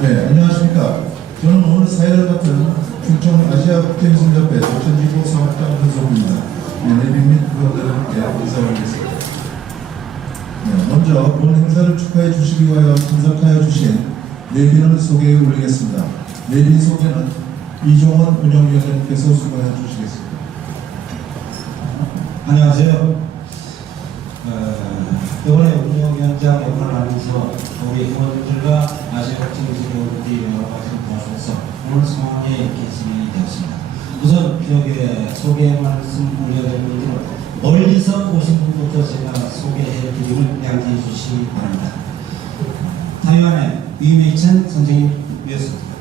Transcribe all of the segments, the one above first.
네, 안녕하십니까. 저는 오늘 사회를 맡은 충청 아시아 국제미술협회 조천지구 사업장 분석입니다. 네, 내빈 및 의원들께 인사드리겠습니다. 네, 먼저 본 행사를 축하해 주시기 위하여 참석하여 주신 내빈을 소개해 올리겠습니다. 내빈 소개는 이종원 운영위원장님께서 수고해 주시겠습니다. 안녕하세요. 어, 이번에 운영위원장 역할을 하면서 우리 의원들과 아시아국제미술협회 여러 가지 도와줘서 오늘 상황에 이렇게 진행이 되었습니다. 우선 여기 소개 말씀 분들은 멀리서 오신 분부터 제가 소개해드림을 양해해 주시기 바랍니다. 타이완의 위메이첸 선생님이었습니다.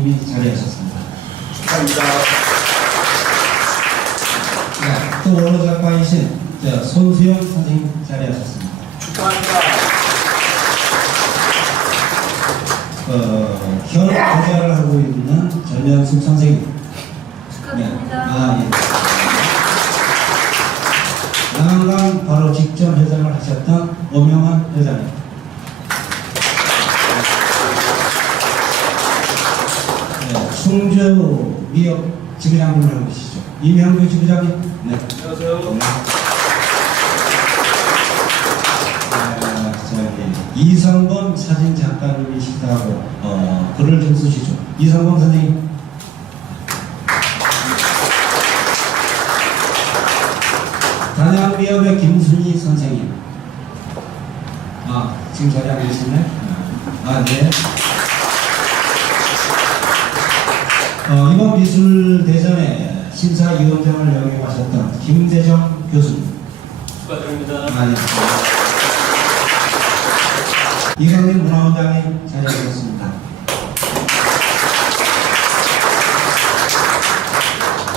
선생님이 자리하셨습니다 네, 또 원로 작가이신 저 손수영 선생님 자리하셨습니다. 어, 현 교사를 하고 있는 전현숙 선생님. 축하드립니다. 아, 예. 남한강 바로 직전 회장을 하셨던 엄영환 회장님. 네, 충주 미역 지부장님을 하고 계시죠. 이명규 지부장님. 네. 안녕하세요. 아, 저기 이성범 사진 작가님이시기도 하고 어, 글을 좀 쓰시죠. 이성범 선생님. 단양미협의 김순희 선생님. 아, 지금 자리에 안 계시네? 아, 네. 어, 이번 미술 대전에 심사위원장을 역임하셨던 김대정 교수님. 축하드립니다. 아니. 이광민 문화원장님 자리하셨습니다.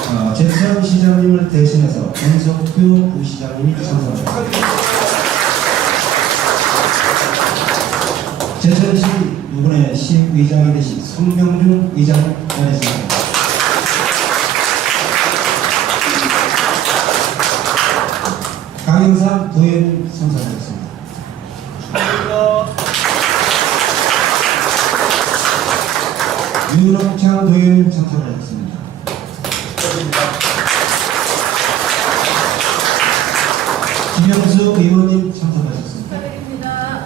어, 재천 시장님을 대신해서 권석규 부시장님이 참석하셨습니다. 제천시 이번에 시의장이 되신 성명중 의장 자리하셨습니다. 참석하셨습니다. 축하드립니다. 윤옥창 도예님 참석하셨습니다. 김영수 의원님. 축하드립니다.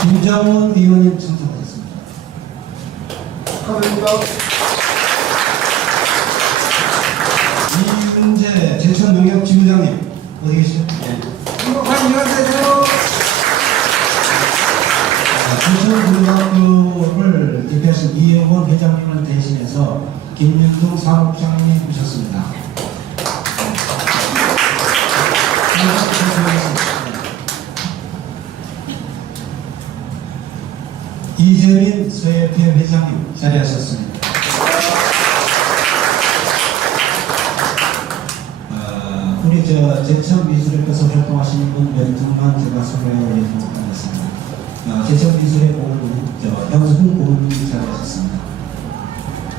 김정은 의원 서해협회 회장님 자리하셨습니다. 아, 우리 저 제천 미술회에서 활동하시는 분몇 분만 제가 소개해 드리겠습니다. 아, 제천 미술회 고문, 저 현승 고문님이 자리하셨습니다.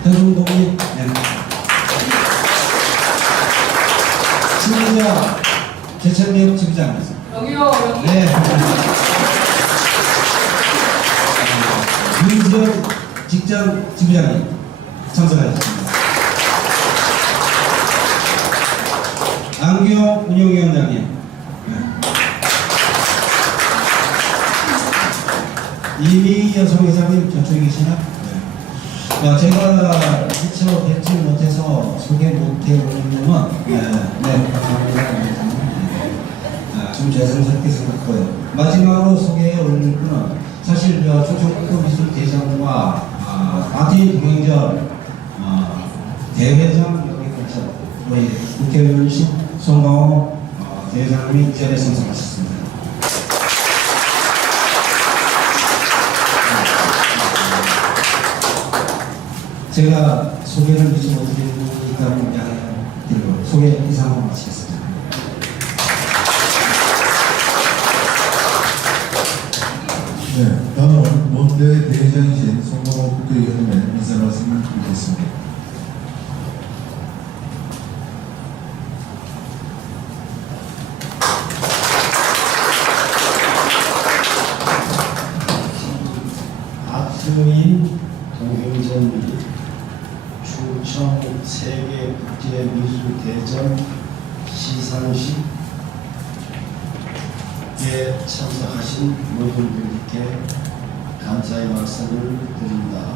현승 고문님, 네. 신민자 제천미역 지부장입니다. 여기요, 여기. 네. 직장 지부장님 참석하셨습니다. 안경 운영위원장님. 네. 이미 여성 회장님 저쪽에 계시나? 네. 어, 제가 미처 뵙지 못해서 소개 못해 오는 건 네, 네, 감사합니다. 아, 좀 죄송스럽게 생각고요. 마지막으로 소개해 올릴 분은 사실 저 충청북도 미술대장과 아, 마틴 동행절 아, 대회장 역임에서 우리 국회의원실 송강호 어, 대회장님이 이 자리에 선정하셨습니다. 제가 소개를 미처 못드리니까 양해드리고 소개 이상으로 마치겠습니다. 네, 다음은 몬대 대회장이신 송강호 국회의원님의 인사 말씀을 드리겠습니다. 아트인 동행전이 충청 세계국제미술대전 시상식에 참석하신 모든 분 께 감사의 말씀을 드립니다.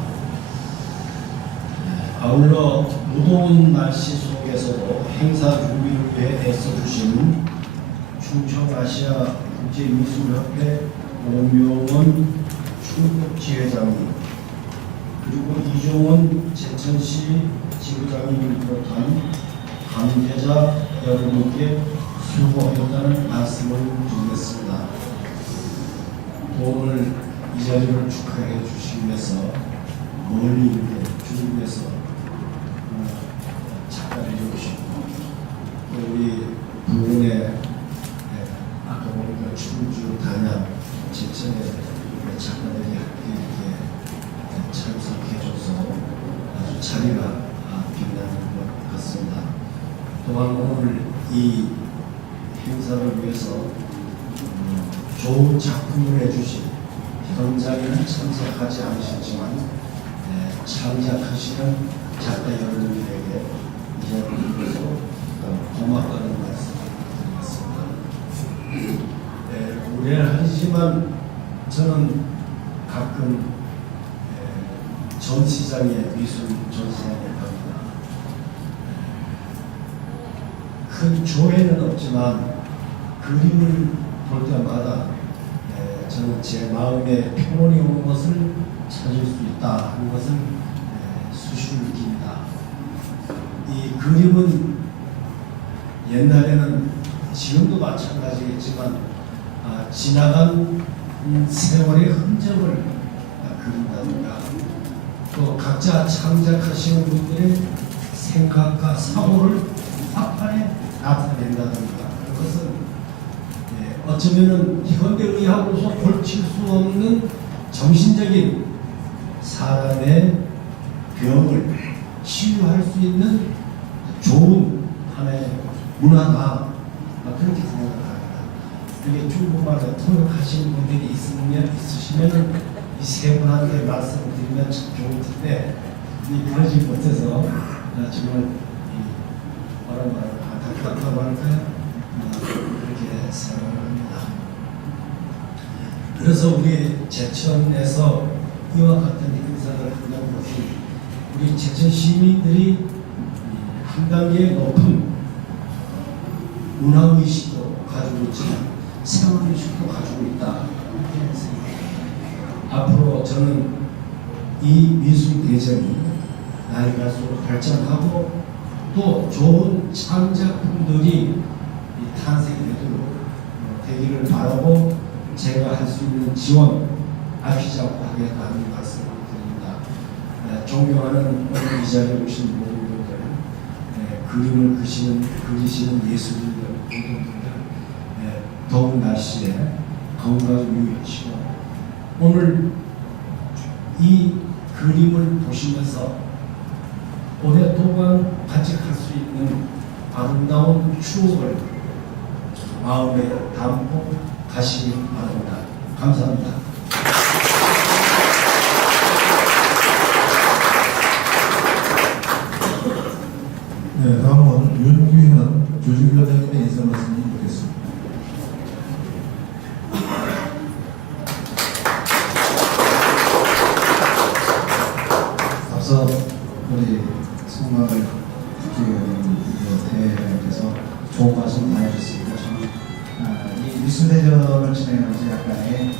네, 아울러 무더운 날씨 속에서도 행사 준비를 위해 애써 주신 충청아시아 국제미술협회 오명원 충북지회장님 그리고 이종원 제천시 지부장님을 비롯한 관계자 여러분께 수고했다는 말씀을 드리겠습니다. 또 오늘 이 자리를 축하해 주시기 위해서 멀리 중국에서 어, 작가를 해오셨고 또 우리 부근에 네, 아까 보니까 충주 단양 제천에 작가들이 함께 이렇게 참석해줘서 아주 자리가 아, 빛나는 것 같습니다. 또한 오늘 이 행사를 위해서 음, 좋은 작품을 해주신 현장에는 참석하지 않으셨지만 네, 참작하시는 작가 여러분들에게 이 자리를 빌어서 어, 고맙다는 말씀을 드리겠습니다. 네, 우려하지만 저는 가끔 에, 전시장에 미술 전시장에 갑니다. 큰 조회는 없지만 그림을 볼 때마다 에, 저는 제 마음에 평온이 오는 것을 찾을 수 있다 하는 것을 에, 수시로 느낍니다. 이 그림은 옛날에는 지금도 마찬가지겠지만 아, 지나간 음, 세월의 흔적을 아, 그린다든가 또 각자 창작하시는 분들의 생각과 사고를 화판에 나타낸다든가 그것은 예, 어쩌면은 현대의학으로서 볼칠 수 없는 정신적인 사람의 병을 치유할 수 있는 좋은 하나의 문화다 아, 그렇게 생각합니다. 이게 중국말을 통역하시는 분들이 있으면 있으시면 이세 분한테 말씀을 드리면 참 좋을 텐데 이 그러지 못해서 아, 정말 이 뭐라 말할까 안타깝다고 할까요? 아, 그렇게 생각합니다. 그래서 우리 제천에서 이와 같은 행사를 한다는 것이 우리 제천 시민들이 한 단계 높은 문화의식도 가지고 있지만 생활의식도 가지고 있다. 앞으로 저는 이 미술대전이 나이 갈수록 발전하고 또 좋은 창작품들이 이 탄생되도록 어, 되기를 바라고 제가 할 수 있는 지원 아끼자고 하겠다는 말씀을 드립니다. 네, 존경하는 오늘 이 자리에 오신 모든 분들 네, 그림을 그리시는, 그리시는 예술인들 모든 분들 네, 더운 날씨에 건강 유의하시고 오늘 이 그림을 보시면서 오랫동안 간직할 수 있는 아름다운 추억을 마음에 담고 다시 말합니다. 감사합니다. 네, 다음은 윤규현 조직위원장님의 인사 말씀을 드리겠습니다. 앞서 우리 송막을 국회의원님께서 좋은 말씀 나눠주셨습니다. 아, 이 미술대전을 진행하면서 약간의 에,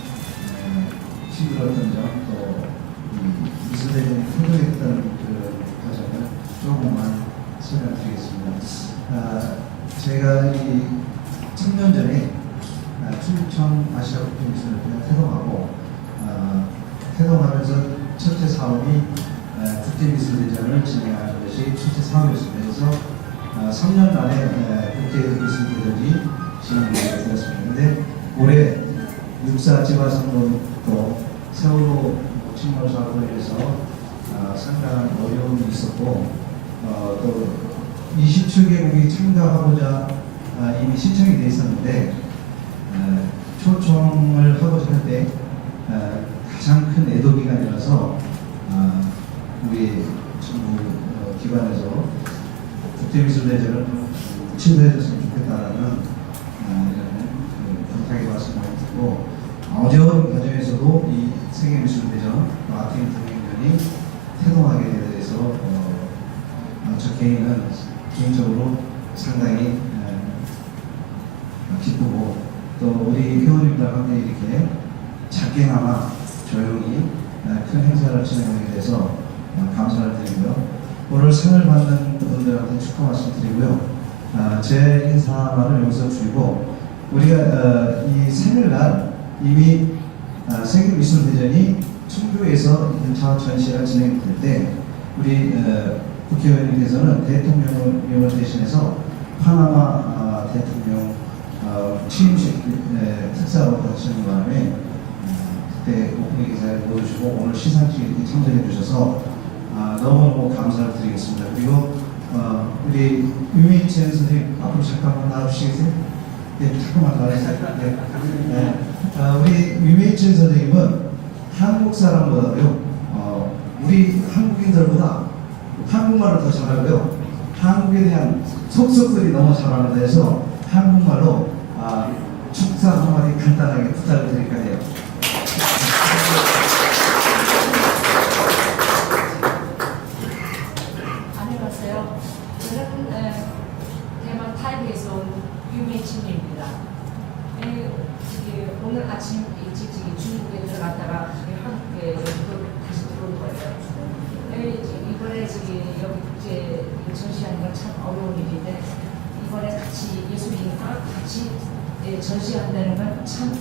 힘들었던 점, 또이 미술대전이 풍부했던 그 과정을 조금만 설명드리겠습니다. 아, 제가 이 3년 전에 아, 충청 아시아 국제미술협회에 태동하고 아, 태동하면서 첫째 사업이 아, 국제미술대전을 진행하는 것이 첫째 사업이었습니다. 그래서 아, 3년 만에 아, 국제미술대전이 진행되게 되었습니다. 근데 올해 육사 지바선거도 세월호 침몰 사고로 인해서 아, 상당한 어려움이 있었고 어, 또 27개국이 참가하고자 아, 이미 신청이 돼 있었는데 어, 초청을 하고자 할때 어, 가장 큰 애도 기간이라서 어, 우리 정부 어, 기관에서 국제미술대전을 취소해줬으면 좋겠다라는 듣고 어려운 과정에서도 이 세계미술대전 아테네 동행전이 태동하게 돼서 어, 어, 저 개인은 개인적으로 상당히 어, 기쁘고 또 우리 회원님들과 함께 이렇게 작게나마 조용히 어, 큰 행사를 진행하게 돼서 어, 감사를 드리고요. 오늘 상을 받는 분들한테 축하 말씀드리고요. 아, 제 인사말을 여기서 드리고 우리가 어, 이 생일날 이미 아, 세계 미술 대전이 청주에서 1차 전시가 진행될 때 우리 어, 국회의원님께서는 대통령을 대신해서 파나마 아, 대통령 어, 취임식 에, 특사로 가시는 바람에 어, 그때 오프닝 기사에 모여주시고 오늘 시상식에 참석해 주셔서 아, 너무너무 감사를 드리겠습니다. 그리고 어, 우리 유민천 선생님 앞으로 잠깐만 나와주시겠어요? 네, 잠깐만 나와주세요. 네. 네. 아, 우리 유민천 선생님은 한국 사람보다요, 어, 우리 한국인들보다 한국말을 더 잘하고요. 한국에 대한 속속들이 너무 잘하는 데서 한국말로 아, 축사 한마디 간단하게 부탁을 드릴까 해요. 저는 에, 대만 타이베이에서 온 유미친입니다. 에, 저기 오늘 아침 일찍 저기 중국에 들어갔다가 저기 한국에 또 다시 들어올 거예요. 에, 이제 이번에 저기 여기 국제 전시하는 건 참 어려운 일인데 이번에 같이 예술인과 같이 예, 전시한다는 건 참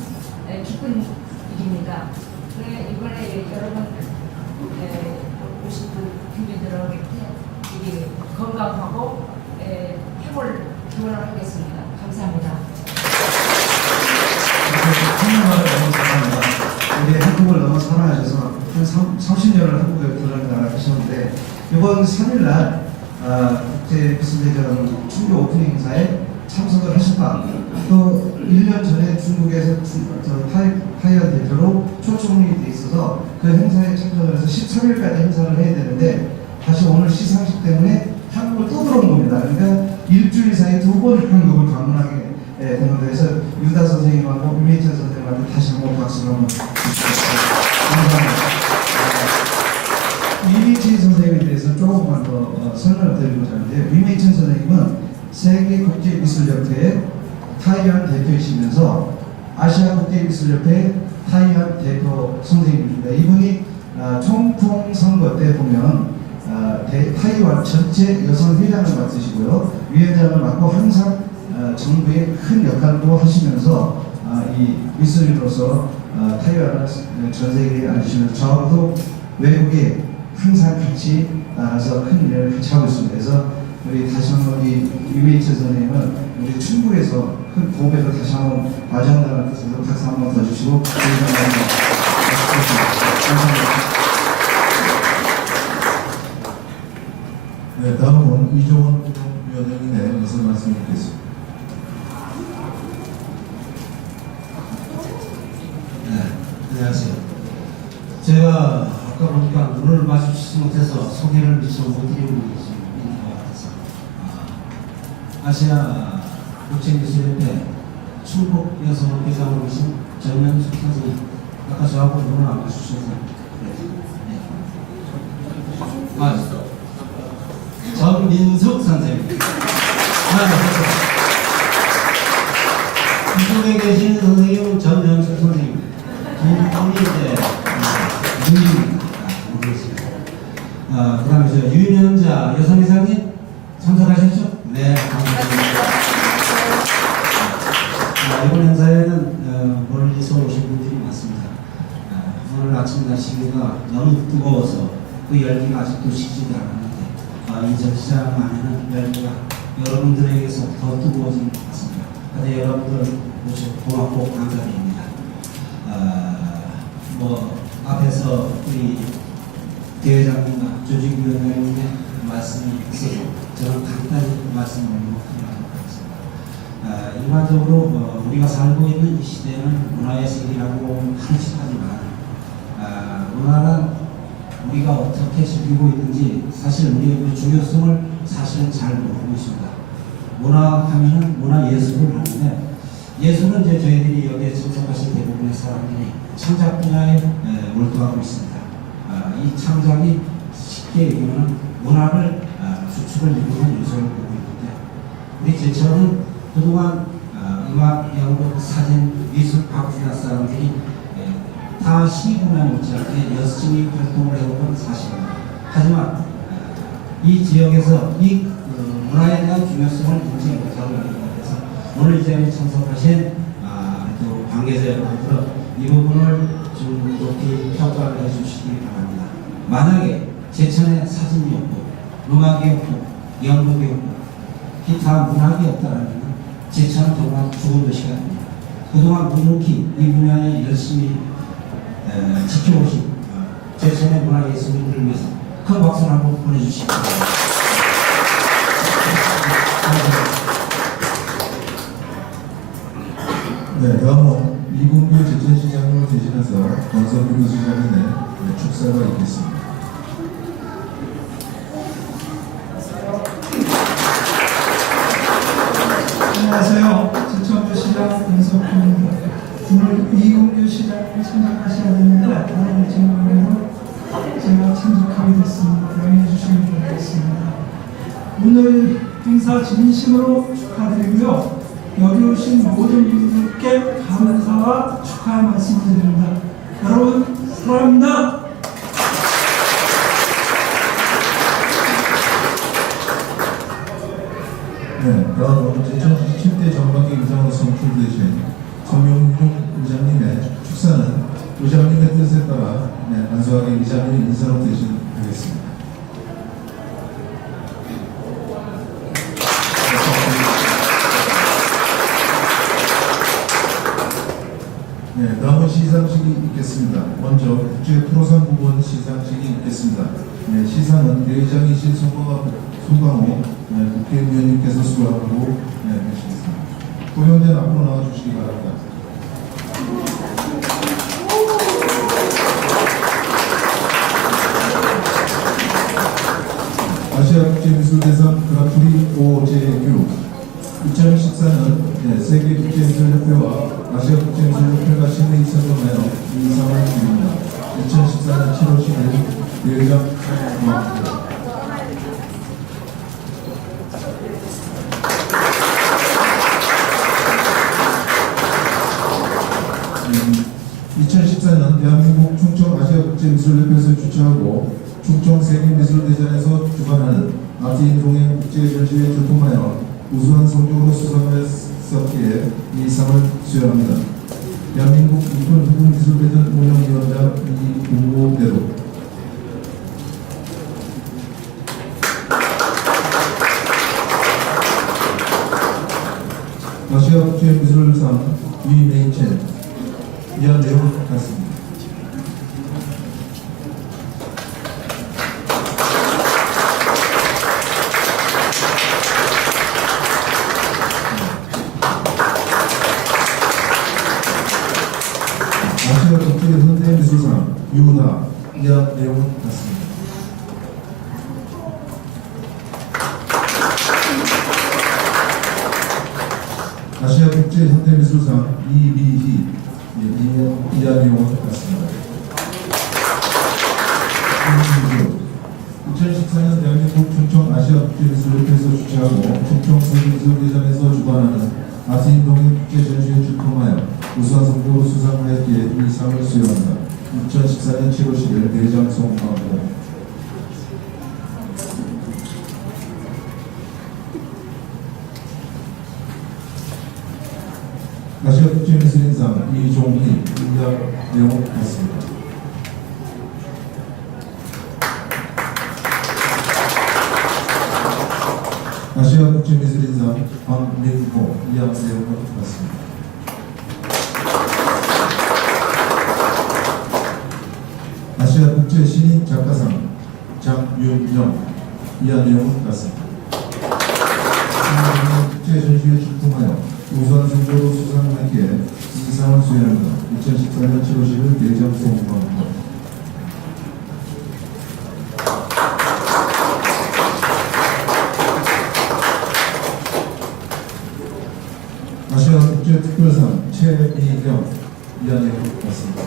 기쁜 일입니다. 네, 이번에 여러분 에, 오신 분 국민들에게 이게 건강하고 에, 행복을 기원하겠습니다. 감사합니다. 우리 한국을 너무 사랑하셔서 한 30년을 한국에 들어간다 하셨는데 이번 3일날 아, 국제미술대전 충주 오프닝 행사에 참석을 하셨다. 또 1년 전에 중국에서 주- 저 타이, 타이완 대표로 초청이 돼 있어서 그 행사에 참석을 해서 13일까지 행사를 해야 되는데 다시 오늘 시상식 때문에 한국을 또 들어온 겁니다. 그러니까 일주일 사이 두 번을 한국을 방문하게 예, 된 건데 그래서 유다 선생님하고 유민철 선생님한테 다시 한번 박수를 한번 주시겠습니다. 이미치 선생님에 대해서 조금만 더 어, 설명을 드리고자 하는데 위메이천 선생님은 세계 국제 미술협회 타이완 대표이시면서 아시아 국제 미술협회 타이완 대표 선생님입니다. 이분이 아, 총통 선거 때 보면 아, 대- 타이완 전체 여성 회장을 맡으시고요 위원장을 맡고 항상 아, 정부의 큰 역할도 하시면서 아, 이 미술인으로서 아, 타이완을 전 세계에 알리시면서 저하고도 외국에 항상 같이 나가서 큰 일을 같이 하고 있습니다. 그래서 우리 다시 한번 이 유메이처 선생님은 우리 충북에서 큰 도움에서 다시 한번 과장단을 뜻해서 박수 한번 더 주시고 감사합니다. 네, 다음은 이종원 위원장님의 무슨 말씀 듣겠습니다. 네, 안녕하세요. 제가 아까 보니까 눈을 마주치지 못해서 소개를 미처 못 드리고 아, 아시아 국제미술협회 충북 여성 회장으로 계신 정현숙 선생님 아까 저하고 눈을 안 마주치셔서 네. 네. 아, 선생님. 아, 이쪽에 계신 아직도 식지가 않았는데 아, 이 전 시장 안에는 열기가 여러분들에게서 더 뜨거워진 것 같습니다. 근데 여러분들 모셔 고맙고 감사드립니다. 아, 뭐 앞에서 우리 대회장님과 조직위원장님의 말씀이 있어서 저는 간단히 말씀을 드리도록 하겠습니다. 아, 일반적으로 어, 우리가 살고 있는 이 시대는 문화의 세계라고 하나씩 하지만 아, 문화는 우리가 어떻게 즐기고 있는지 사실 우리의 그 중요성을 사실은 잘 모르고 있습니다. 문화 하면은 문화 예술을 하는데 예술은 이제 저희들이 여기에 참석하신 대부분의 사람들이 창작 분야에 에, 몰두하고 있습니다. 아, 이 창작이 쉽게 얘기하면 문화를 아, 수축을 이루는 요소를 보고 있는데 우리 제천은 그동안 아, 음악, 연극, 사진, 미술, 분야 사람들이 예, 다 시분야 못지않게 열심히 활동을 해온 사실입니다. 하지만 아, 이 지역에서 이 어, 문화에 대한 중요성을 인지 못하고 있는 것에서 오늘 이 자리에 참석하신 아, 또 관계자 여러분들은 이 부분을 좀 높이 평가를 해주시기 바랍니다. 만약에 제천에 사진이 없고 음악이 없고 연극이 없고 기타 문학이 없다라면 제천은 정말 죽은 도시가 됩니다. 그동안 묵묵히 이 분야에 열심히 에, 지켜오신 어, 제천의 문화 예술인들을 위해서 큰 박수를 한번 보내주시기 바랍니다. 네, 다음은 이군규 제천시장님을 대신해서 권선규 교수장님의 네, 축사가 있겠습니다. 안녕하세요. 제천교 시장 윤석훈입니다. 오늘 이용규 시장을 참석하셔야 되는 행사 진심으로 축하드리고요. 여기 오신 모든 분들께 감사와 축하 말씀드립니다. 여러분 사랑합니다. 네, 다음은 제천시 7대 전방위 의장으로 선출되신 송영juk 의장님의 축사는 의장님의 뜻에 따라 네, 간소하게 의장님 인사로 대신 하겠습니다. 네, 다음은 시상식이 있겠습니다. 먼저 국제 프로상 부분 시상식이 있겠습니다. 네, 시상은 대회장이신 송광호, 송광호 네, 국회의원님께서 수고하고 네, 계시겠습니다. 고용된 앞으로 나와주시기 바랍니다. 10일 대회장 고맙습니다. 음, 2014년 대한민국 충청 아시아국제미술협회에서 주최하고 충청 세계미술대전에서 주관하는 아트인 동행 국제전시회 출품하여 우수한 성적으로 수상을 했었기에 이 상을 수여합니다. 대한민국 이쁜 후국미술대전 운영위원장 이국모대로 아시아 국제미술상 위메이첸 이하 내용 같습니다. 아시아 국제 현대미술상 유나 이하 내용 같습니다. 아시아 국제 현대미술상 이미희 예, 이- 이하 내용 같습니다. 2014년 대한민국 충청 아시아 국제미술협회에서 주최하고 충청 세계미술대전에서 주관하는 아트인동의 국제 전시에 출품하여 우수한 성적으로 수상하였기에 이 상을 수여한다. 2014년 7월 10일 대장송 광고 아시아 국제미술인상 이종희 인력 내용 같습니다. 아시아 국제미술인상 박민호 이양 내용을 받습니다. 아시아 국제 신인 작가상 장윤영 이하 내용을 받습니다. 국제 전시회 출품하여 우수한 성적으로 수상하기에 이 상을 수여합니다. 2014년 7월 10일 대장송 광고 아시아 국제 특별상 최미경 이하 내용을 받습니다.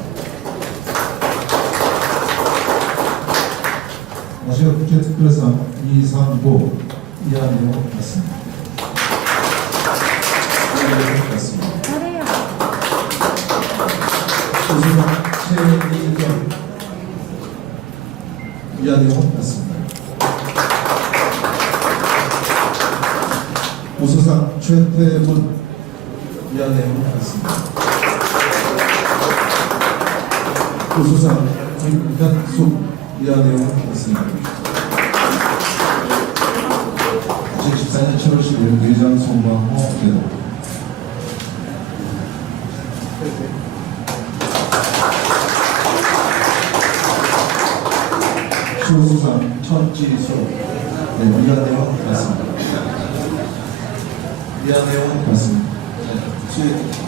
아시아 국제 특별상 이상보 이하 내용을 받습니다. 이하 내용을 받습니다. 우수상 최미경 이하 내용을 받습니다. 우수상 최태문 내용을 받습니다. 우수상 김현숙 내용을 받습니다. 2014년 7월 10일 회장 송광호 대도 수수상 천지수 네, 내용 받습니다. 이 하 내용 받습니다. 네, 수익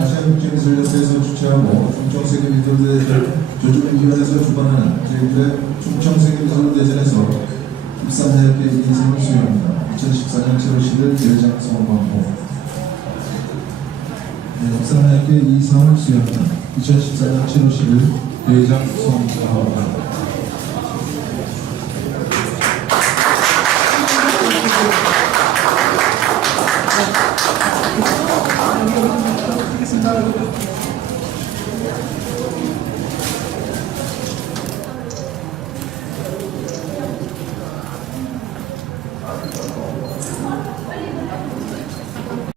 아시아국제미술협회에서 주최하고 충청세계미술대전 조직위원회에서 주관하는 제1회 충청세계미술대전에서 입상하였기에 인생을 수여합니다. 2014년 7월 10일 대장 성광호 네, 입상하였기에 이 상을 수여합니다. 2014년 7월 10일 대장 성광호